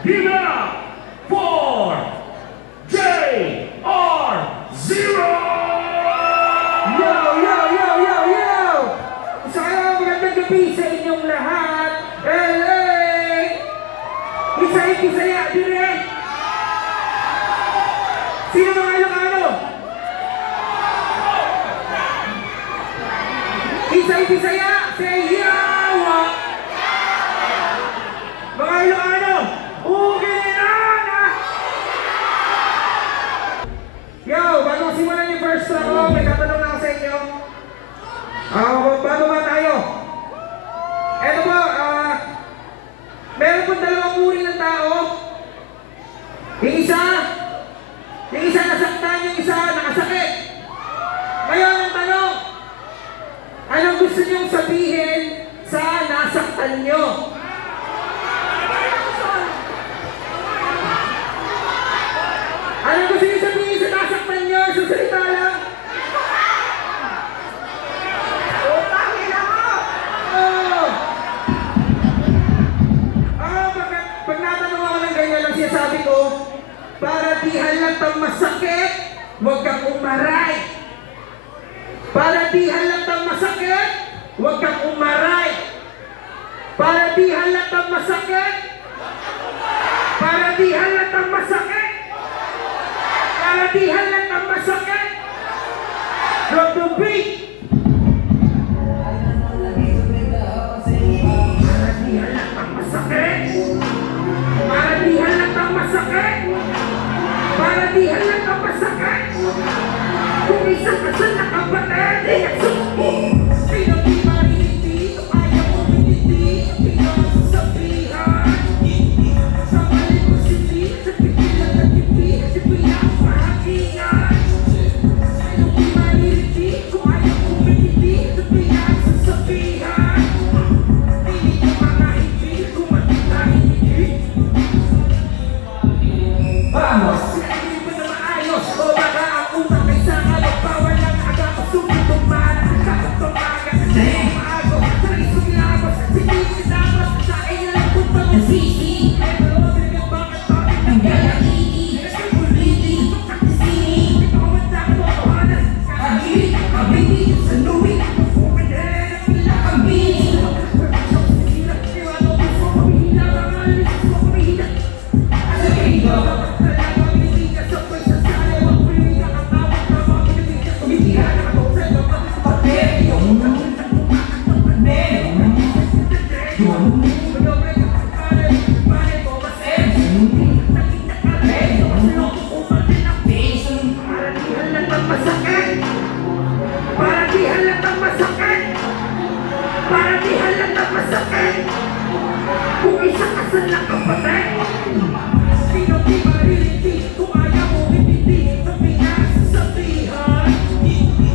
Give it up for JR0! Yo, yo, yo, yo, yo! Isang magandang gabi sa inyong lahat. Hey! Isay-pisaya, dire! Sino mga Ilocano? Isay-pisaya, say yawa! Mga Ilocano, uginan ha! Yo, bago simulan yung first track ko, may tatanong lang sa inyo. Bago ba tayo? Eto po, meron po dalawang uri ng tao. Yung isa nasaktan, yung isa nakasakit. Ngayon ang tanong, anong gusto niyong sabihin sa nasaktan niyo? Anong gusto niyong sabihin sa nasaktan niyo? Susalita lang. Pag natanong ako ng ganyan lang sinasabi ko, para di halatang masakit, huwag kang umaray. Para di halatang masakit, huwag kang umaray. Para di halatang masakit, para di halatang masakit, para di halatang masakit. Drop the beat. Para di halatang masakit, para di halatang masakit, para di halatang masakit. Kung isa ka sa nakapatid, iyak suko. Sino di mariti, ayaw mo hindi, pinagsasabihan. Sa mali mo sindi, sa pigilan na tipi, sa pinagpahagingan. Sino di mariti, kung ayaw mo hindi, sa pinagsasabihan. Hindi ka mga hindi, kung matita hindi. Vamos! Hindi ba na maayos, o baka ang utak ay sanga, magpawal lang aga, pasugod tumana, kapag tumaga, dahil maago, sarili sumilabas, hindi sinabas, sa inyo lang kung pag-nasisi. Pero, bigyan bakit bakit ang galaini, nagpuliti, kakasini, ipawanda ka mo kawanan, kakagiri, kakabini, sanuwi, pumader, pila kambini, sila, iwan mo puso, pamihila, mga alis mo, pamihila, sa kayo, talagang hindi ka sa pwesa sa ayaw, pamihila, ang awak na mga pinipigyan, pamihila, nakakausan, kapatid, yung para di halatang masakit, para di halatang masakit, kung isa ka sa nakapatid, sino di mariliti, kung ayaw mo hindi, na pinagsasabihan.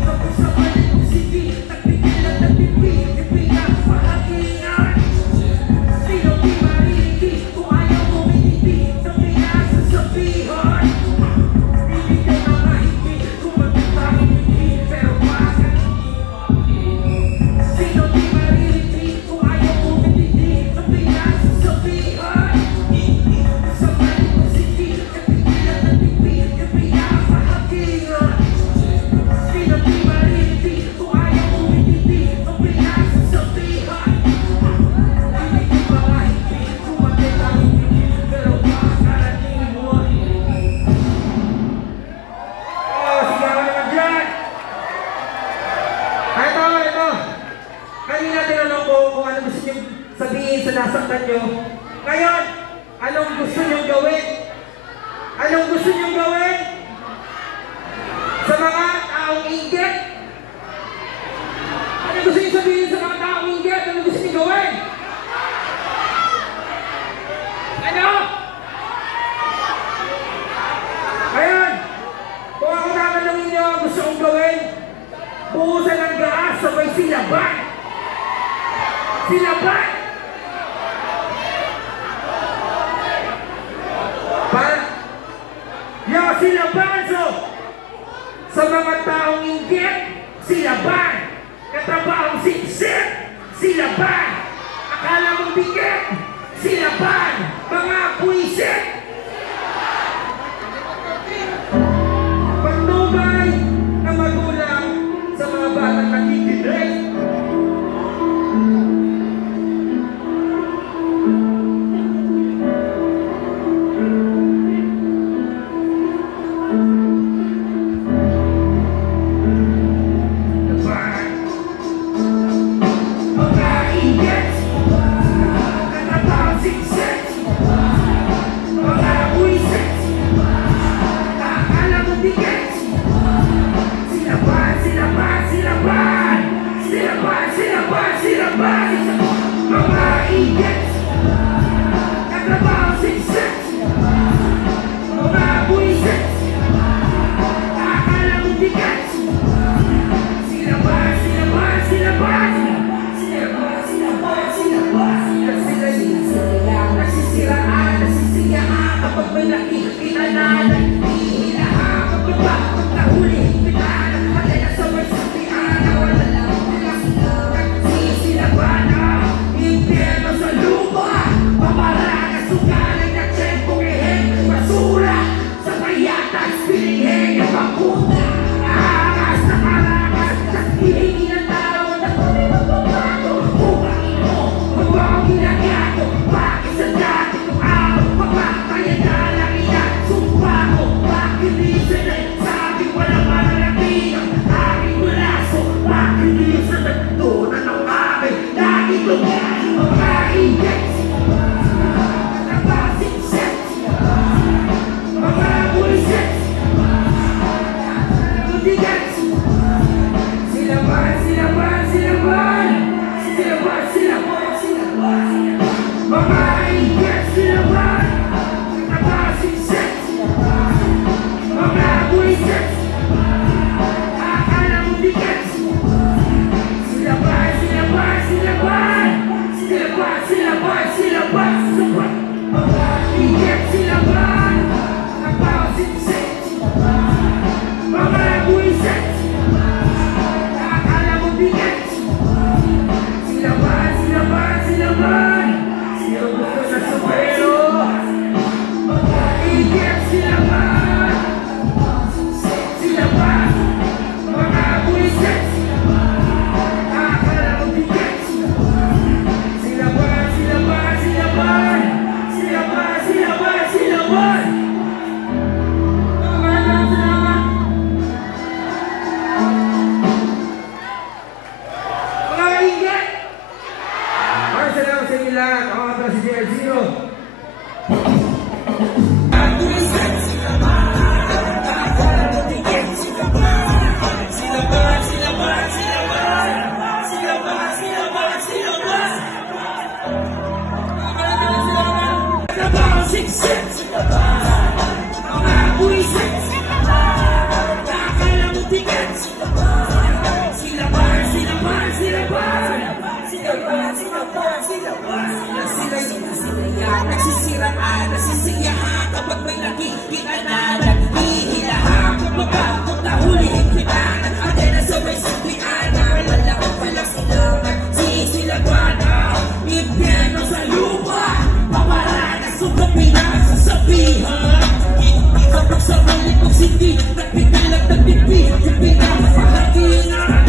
Kapag sa mali mong sindi, nagpigilan na tipi, ipinagpahagingan. Sino di mariliti, kung ayaw mo hindi, na pinagsasabihan. Hindi ka mga hindi, kung magkita hindi, pero bakit? Sino di mariliti, kung ayaw mo hindi, na pinagsasabihan. Sa mali mong sindi, nagpigilan na tipi, ipinagpahagingan. Sino di mariliti, kung ayaw mo hindi, na pinagsasabihan. Hindi ka mga hindi, kung magkita hindi, pero bakit mo? Sigawan naman dyan! Ito. Kanina tinanong ko kung ano gusto nyo sabihin sa nasaktan nyo. Ngayon, anong gusto nyo gawin? Anong gusto nyo gawin? Sa mga taong inggit? Anong gusto nyo sabihin sa mga taong inggit? Anong gusto nyo gawin? Ano? Ngayon, kung ako tatanungin nyo ang gusto kong gawin, buhusan ng gaas sabay silaban. Silaban! Silaban! So, sa mga taong inggit, silaban! Katrabahong siksik, silaban! Akala mong bigit, silaban! Mga puwis buwisit. Pagtumay na magulang sa mga batang nakikinig. Nasisiraan, nasisiyahan kapag may nakikita na naghihilahan. Kumbaga, kung nahulihin kita, nag-ate na sabay sabihan na malaki pala sila, nagsisilaban na impyerno sa lupa. Pamaranas kung pinagsasabihan. Kapag sa malikog sindi, nagpitalag ng bibig, yung pinapahagi na